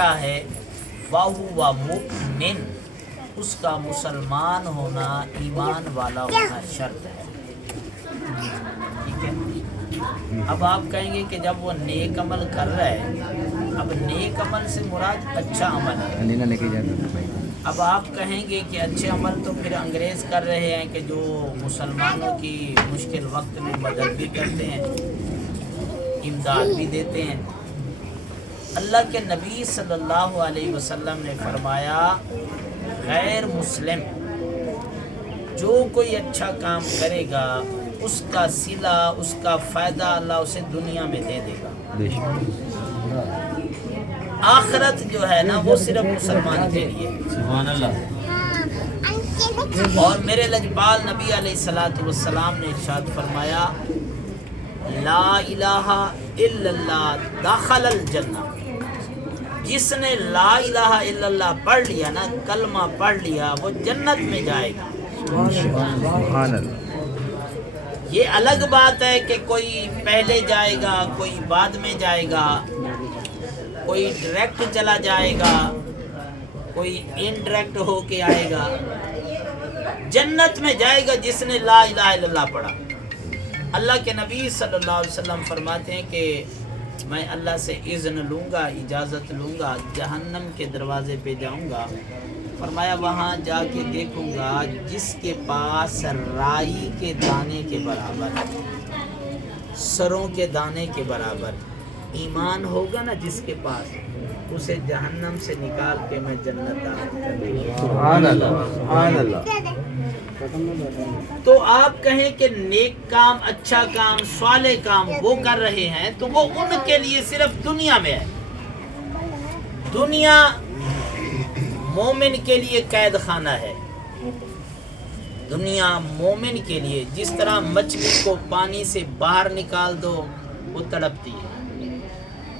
کیا ہے؟ وَهُوَ مُؤْمِن، اس کا مسلمان ہونا، ایمان والا ہونا شرط ہے، ٹھیک ہے؟ اب آپ کہیں گے کہ جب وہ نیک عمل کر رہا ہے، اب نیک عمل سے مراد اچھا عمل ہے۔ اب آپ کہیں گے کہ اچھے عمل تو پھر انگریز کر رہے ہیں کہ جو مسلمانوں کی مشکل وقت میں مدد بھی کرتے ہیں، امداد بھی دیتے ہیں۔ اللہ کے نبی صلی اللہ علیہ وسلم نے فرمایا غیر مسلم جو کوئی اچھا کام کرے گا اس کا صلہ، اس کا فائدہ اللہ اسے دنیا میں دے دے گا، آخرت جو ہے نا وہ صرف مسلمان کے لیے۔ سبحان اللہ۔ اور میرے لجپال نبی علیہ الصلوۃ والسلام نے ارشاد فرمایا لا الہ الا اللہ دخل الجنہ، جس نے لا الہ الا اللہ پڑھ لیا نا، کلمہ پڑھ لیا، وہ جنت میں جائے گا۔ سبحان اللہ۔ یہ الگ بات ہے کہ کوئی پہلے جائے گا، کوئی بعد میں جائے گا، کوئی ڈائریکٹ چلا جائے گا، کوئی انڈائریکٹ ہو کے آئے گا۔ جنت میں جائے گا جس نے لا الہ الا اللہ پڑھا۔ اللہ کے نبی صلی اللہ علیہ وسلم فرماتے ہیں کہ میں اللہ سے اذن لوں گا، اجازت لوں گا، جہنم کے دروازے پہ جاؤں گا۔ فرمایا وہاں جا کے دیکھوں گا جس کے پاس رائی کے دانے کے برابر، سروں کے دانے کے برابر ایمان ہوگا نا جس کے پاس، اسے جہنم سے نکال کے میں جنت داخل کر دوں گا۔ سبحان اللہ، سبحان اللہ۔ تو آپ کہیں کہ نیک کام، اچھا کام، صالح کام وہ کر رہے ہیں تو وہ ان کے لیے صرف دنیا میں ہے۔ دنیا مومن کے لیے قید خانہ ہے۔ دنیا مومن کے لیے جس طرح مچھلی کو پانی سے باہر نکال دو وہ تڑپتی ہے،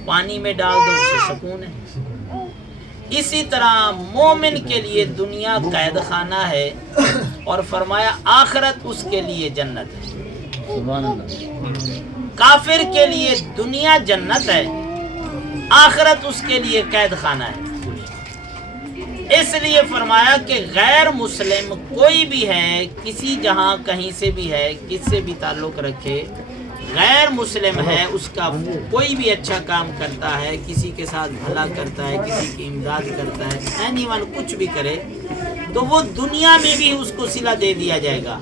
پانی میں ڈال دو اسے سکون ہے، اسی طرح مومن کے لیے دنیا قید خانہ ہے، اور فرمایا آخرت اس کے لیے جنت ہے۔ سبحان اللہ۔ کافر کے لیے دنیا جنت ہے، آخرت اس کے لیے قید خانہ ہے۔ اس لیے فرمایا کہ غیر مسلم کوئی بھی ہے، کسی جہاں کہیں سے بھی ہے، کس سے بھی تعلق رکھے، غیر مسلم ہے، اس کا کوئی بھی اچھا کام کرتا ہے، کسی کے ساتھ بھلا کرتا ہے، کسی کی امداد کرتا ہے، اینی ون کچھ بھی کرے تو وہ دنیا میں بھی اس کو صلہ دے دیا جائے گا،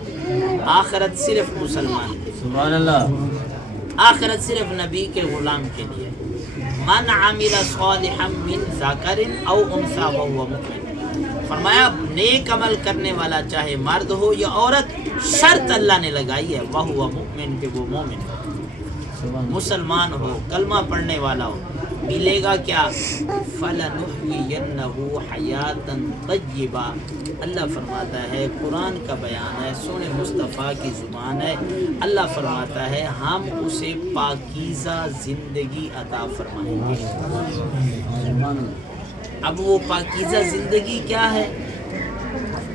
آخرت صرف مسلمان کے، سبحان اللہ، آخرت صرف نبی کے غلام کے لیے۔ من عمل صالحا من ذکر او انثی وهو مؤمن، فرمایا نیک عمل کرنے والا چاہے مرد ہو یا عورت، شرط اللہ نے لگائی ہے وهو مؤمن، کہ وہ مومن ہو، مسلمان ہو، کلمہ پڑھنے والا ہو۔ ملے گا کیا؟ فَلَنُحْيِيَنَّهُ حَيَاتًا طَيِّبَةً، اللہ فرماتا ہے، قرآن کا بیان ہے، سونے مصطفیٰ کی زبان ہے، اللہ فرماتا ہے ہم اسے پاکیزہ زندگی عطا فرمائیں گے۔ اب وہ پاکیزہ زندگی کیا ہے؟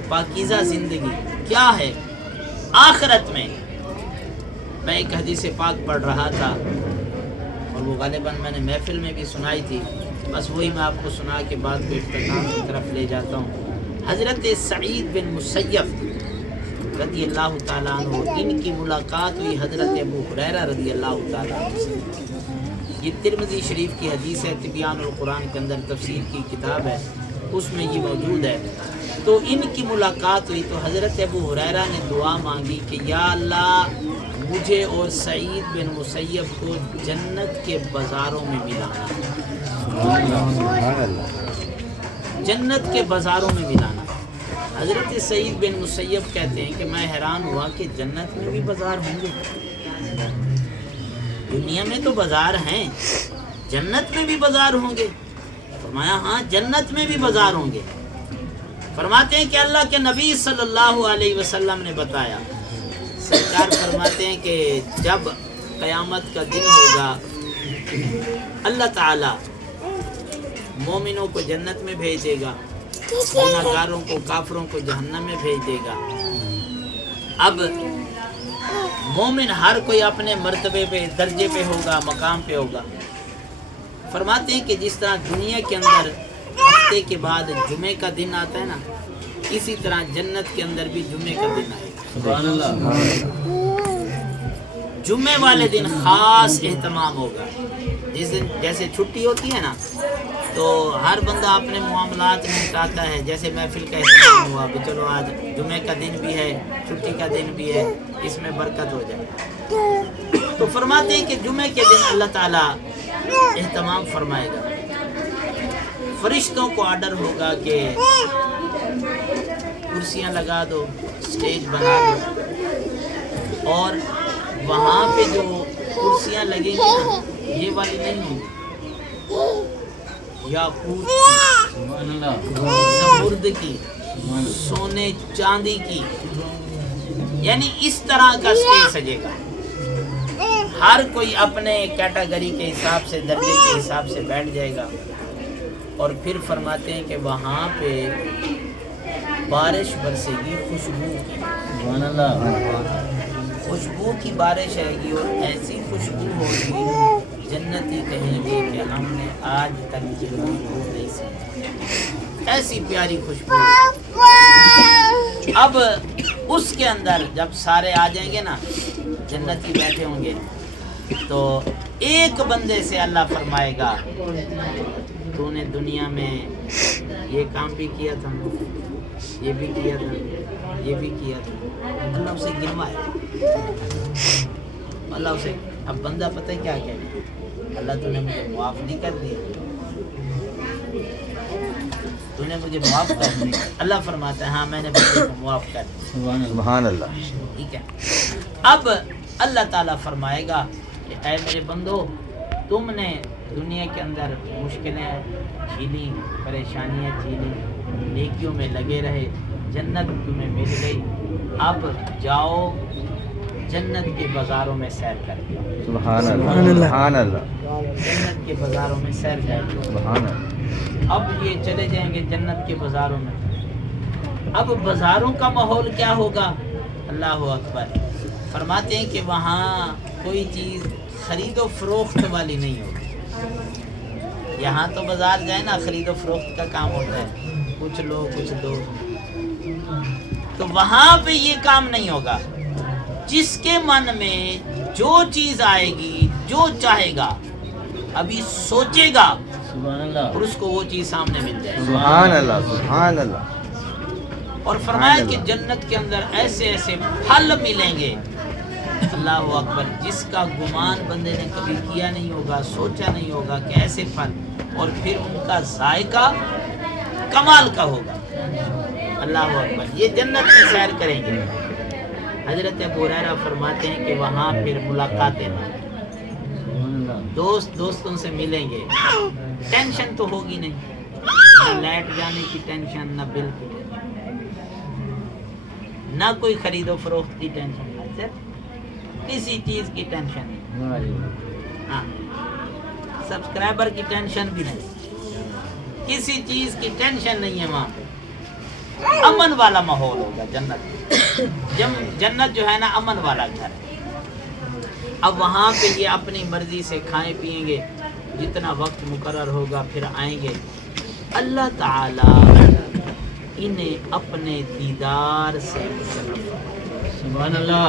پاکیزہ زندگی کیا ہے؟ آخرت میں میں ایک حدیث پاک پڑھ رہا تھا اور وہ غالباً میں نے محفل میں بھی سنائی تھی، بس وہی میں آپ کو سنا کے بعد کو اختتام کی طرف لے جاتا ہوں۔ حضرت سعید بن مسیب رضی اللہ تعالیٰ عنہ، ان کی ملاقات ہوئی حضرت ابو ہریرہ رضی اللہ تعالیٰ عنہ سے۔ یہ ترمذی شریف کی حدیث ہے، تبیان القرآن کے اندر تفسیر کی کتاب ہے، اس میں یہ موجود ہے۔ تو ان کی ملاقات ہوئی تو حضرت ابو ہریرہ نے دعا مانگی کہ یا اللہ مجھے اور سعید بن مسیب کو جنت کے بازاروں میں ملانا، جنت کے بازاروں میں ملانا۔ حضرت سعید بن مسیب کہتے ہیں کہ میں حیران ہوا کہ جنت میں بھی بازار ہوں گے، دنیا میں تو بازار ہیں، جنت میں بھی بازار ہوں گے؟ فرمایا ہاں جنت میں بھی بازار ہوں گے۔ فرماتے ہیں کہ اللہ کے نبی صلی اللہ علیہ وسلم نے بتایا، سرکار فرماتے ہیں کہ جب قیامت کا دن ہوگا اللہ تعالیٰ مومنوں کو جنت میں بھیج دے گا، گناہگاروں کو، کافروں کو جہنم میں بھیج دے گا۔ اب مومن ہر کوئی اپنے مرتبے پہ، درجے پہ ہوگا، مقام پہ ہوگا۔ فرماتے ہیں کہ جس طرح دنیا کے اندر ہفتے کے بعد جمعے کا دن آتا ہے نا، اسی طرح جنت کے اندر بھی جمعے کا دن آئے گا۔ سبحان اللہ۔ جمعے والے دن خاص اہتمام ہوگا۔ جس دن جیسے چھٹی ہوتی ہے نا، تو ہر بندہ اپنے معاملات میں نکالتا ہے، جیسے محفل کا اہتمام ہوا کہ چلو آج جمعے کا دن بھی ہے، چھٹی کا دن بھی ہے، اس میں برکت ہو جائے۔ تو فرماتے ہیں کہ جمعے کے دن اللہ تعالیٰ اہتمام فرمائے گا، فرشتوں کو آرڈر ہوگا کہ کرسیاں لگا دو، اسٹیج بنا دو، اور وہاں پہ جو کرسیاں لگیں گی نا، یہ والی نہیں ہوگی، یاقوت کی، زمرد کی، سونے چاندی کی، یعنی اس طرح کا اسٹیج سجے گا۔ ہر کوئی اپنے کیٹیگری کے حساب سے، درجے کے حساب سے بیٹھ جائے گا، اور پھر فرماتے ہیں کہ وہاں پہ بارش برسے گی خوشبو کی، خوشبو کی بارش آئے گی، اور ایسی خوشبو ہوگی جنتی کہیں گے کہ ہم نے آج تک یہ خوشبو نہیں سمجھی، ایسی پیاری خوشبو۔ اب اس کے اندر جب سارے آ جائیں گے نا، جنتی بیٹھے ہوں گے، تو ایک بندے سے اللہ فرمائے گا تو نے دنیا میں یہ کام بھی کیا تھا، یہ بھی کیا تھا، یہ بھی کیا تھا، اللہ اسے گنوائے، اللہ اسے، اب بندہ پتہ کیا کہے، اللہ تو نے مجھے معاف نہیں کر دیا، تو نے مجھے معاف کر دیا۔ اللہ فرماتا ہے ہاں میں نے بندے کو معاف کر دیا، سبحان اللہ۔ ٹھیک ہے۔ اب اللہ تعالیٰ فرمائے گا کہ اے میرے بندو، تم نے دنیا کے اندر مشکلیں جھیلی، پریشانیاں جھیلی، نیکیوں میں لگے رہے، جنت تمہیں مل گئی، اب جاؤ جنت کے بازاروں میں سیر کر کے، سبحان اللہ، سبحان اللہ، جنت کے بازاروں میں سیر کر کے۔ سبحان اللہ۔ اب یہ چلے جائیں گے جنت کے بازاروں میں، اب بازاروں کا ماحول کیا ہوگا؟ اللہ اکبر۔ فرماتے ہیں کہ وہاں کوئی چیز خرید و فروخت والی نہیں ہوگی۔ یہاں تو بازار جائے نا، خرید و فروخت کا کام ہوتا ہے، کچھ لو کچھ دو، تو وہاں پہ یہ کام نہیں ہوگا۔ جس کے من میں جو چیز آئے گی، جو چاہے گا، ابھی سوچے گا، سبحان اللہ، اور اس کو وہ چیز سامنے مل جائے گی۔ سبحان اللہ، سبحان اللہ۔ اور فرمایا کہ جنت کے اندر ایسے ایسے پھل ملیں گے، اللہ اکبر، جس کا گمان بندے نے کبھی کیا نہیں ہوگا، سوچا نہیں ہوگا کہ ایسے پھل، اور پھر ان کا ذائقہ کمال کا ہوگا۔ اللہ اکبر۔ یہ جنت کی سیر کریں گے۔ حضرت ابو ہریرہ فرماتے ہیں کہ وہاں پھر ملاقاتیں، دوست دوستوں سے ملیں گے، ٹینشن تو ہوگی نہیں، نہ لائٹ جانے کی ٹینشن، نہ بل کی ٹینشن، نہ کوئی خرید و فروخت کی ٹینشن، صرف کسی چیز کی ٹینشن نہیں، ہاں سبسکرائبر کی ٹینشن بھی نہیں، کسی چیز کی ٹینشن نہیں ہے وہاں پہ، امن والا ماحول ہوگا جنت۔ جنت جو ہے نا، امن والا گھر ہے۔ اب وہاں پہ یہ اپنی مرضی سے کھائیں پیئیں گے، جتنا وقت مقرر ہوگا پھر آئیں گے۔ اللہ تعالیٰ انہیں اپنے دیدار سے مشرف، سبحان اللہ،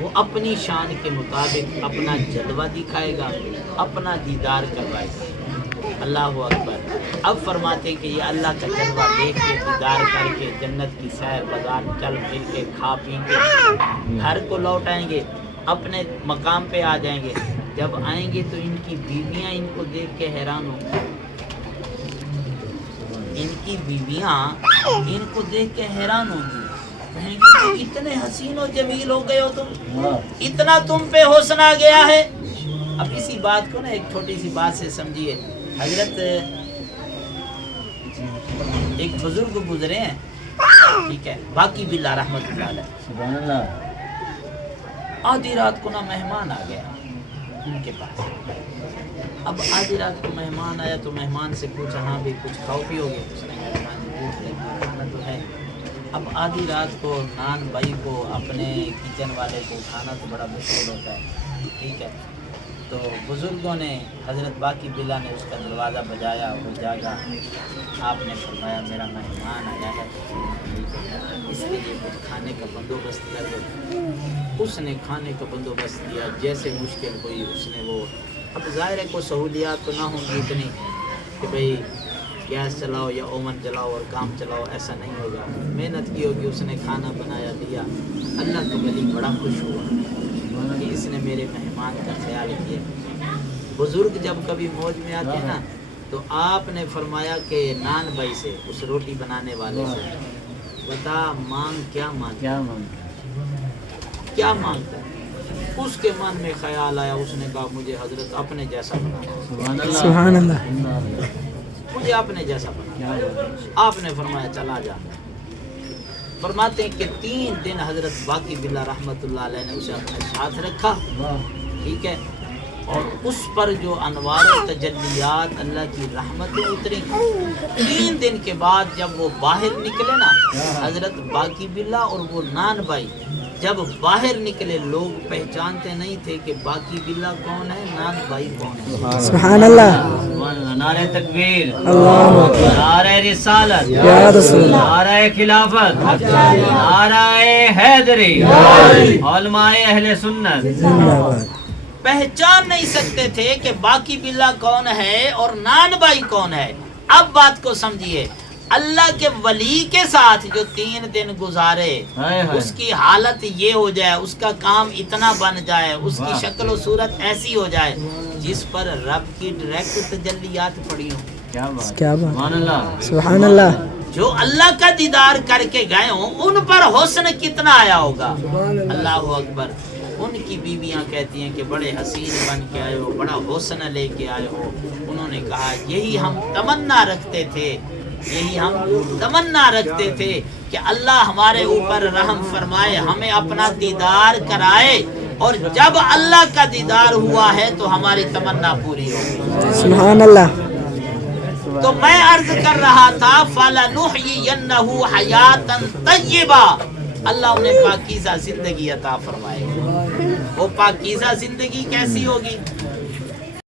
وہ اپنی شان کے مطابق اپنا جلوہ دکھائے گا، اپنا دیدار کروائے گا۔ اللہ اکبر۔ اب فرماتے ہیں کہ یہ اللہ کا جلوہ دیکھ کے، دیدار کر کے، جنت کی سیر بازار چل پھر کے، کھا پی کے گھر کو لوٹ آئیں گے، اپنے مقام پہ آ جائیں گے۔ جب آئیں گے تو ان کی بیویاں ان کو دیکھ کے حیران ہوں گی، ان کی بیویاں ان کو دیکھ کے حیران ہوں گی، کہیں گے کہ اتنے حسین و جمیل ہو گئے ہو تم، اتنا تم پہ حسن آ گیا ہے۔ اب اسی بات کو نا ایک چھوٹی سی بات سے سمجھیے۔ حضرت ایک بزرگ گزرے ہیں، ٹھیک ہے، باقی باللہ رحمت اللہ علیہ، سبحان اللہ۔ آدھی رات کو نا مہمان آ گیا ان کے پاس۔ اب آدھی رات کو مہمان آیا تو مہمان سے پوچھا ہاں بھی کچھ کھاؤ پیو گے؟ اس نے کہا مہمان بھوک لگی، کھانا تو ہے۔ اب آدھی رات کو نان بھائی کو، اپنے کچن والے کو کھانا تو بڑا مشکل ہوتا ہے، ٹھیک ہے، تو بزرگوں نے حضرت باقی بلا نے اس کا دروازہ بجایا، وہ جاگا، آپ نے فرمایا میرا مہمان آیا ہے، اس کے لیے کچھ کھانے کا بندوبست کر دو۔ اس نے کھانے کا بندوبست کیا، جیسے مشکل ہوئی اس نے وہ، اب ظاہر ہے کوئی سہولیات تو نہ ہوں گی اتنی کہ بھئی گیس چلاؤ یا اوون چلاؤ اور کام چلاؤ، ایسا نہیں ہوگا، محنت کی ہوگی، اس نے کھانا بنایا دیا۔ اللہ کا ولی بڑا خوش ہوا کہ اس نے میرے مہمان کا خیال کیا۔ بزرگ جب کبھی موج میں آتے ہیں نا تو آپ نے فرمایا کہ نان بھائی سے، اس روٹی بنانے والے سے، بتا مانگ کیا مانگتا ہے؟ اس کے من میں خیال آیا، اس نے کہا مجھے حضرت اپنے جیسا بنا، سبحان اللہ، مجھے اپنے جیسا بنا۔ آپ نے فرمایا چلا جا۔ فرماتے ہیں کہ 3 دن حضرت باقی بلا رحمت اللہ علیہ نے اسے اپنے ساتھ رکھا، ٹھیک ہے، اور اس پر جو انوار و تجلیات اللہ کی رحمتیں اتری۔ 3 دن کے بعد جب وہ باہر نکلے نا، حضرت باقی بلا اور وہ نان بھائی جب باہر نکلے، لوگ پہچانتے نہیں تھے کہ باقی بلا کون ہے، نان بھائی کون ہے۔ سبحان اللہ، نعرہ تکبیر، اللہ اکبر، نعرہ رسالت، یا رسول اللہ، نعرہ خلافت، نعرہ حیدری، علماء اہل سنت۔ زندہ باد، پہچان نہیں سکتے تھے کہ باقی بلا کون ہے اور نان بھائی کون ہے۔ اب بات کو سمجھیے، اللہ کے ولی کے ساتھ جو 3 دن گزارے، اس کی حالت یہ ہو جائے، اس کا کام اتنا بن جائے، اس کی شکل و صورت ایسی ہو جائے جس پر رب کی ڈائریکٹ تجلیات پڑی ہوں۔ کیا بات، سبحان اللہ، سبحان اللہ، جو اللہ کا دیدار کر کے گئے ہوں ان پر حسن کتنا آیا ہوگا۔ اللہ اکبر۔ ان کی بیویاں کہتی ہیں کہ بڑے حسین بن کے آئے ہو، بڑا حسن لے کے آئے ہو۔ انہوں نے کہا یہی ہم تمنا رکھتے تھے، یہی ہم تمنا رکھتے تھے کہ اللہ ہمارے اوپر رحم فرمائے، ہمیں اپنا دیدار کرائے، اور جب اللہ کا دیدار ہوا ہے تو ہماری تمنا پوری ہوگی۔ سبحان اللہ۔ تو میں عرض کر رہا تھا فَلَنُحْيِيَنَّهُ حَيَاتًا طَيِّبَةً، اللہ انہیں پاکیزہ زندگی عطا فرمائے۔ وہ پاکیزہ زندگی کیسی ہوگی؟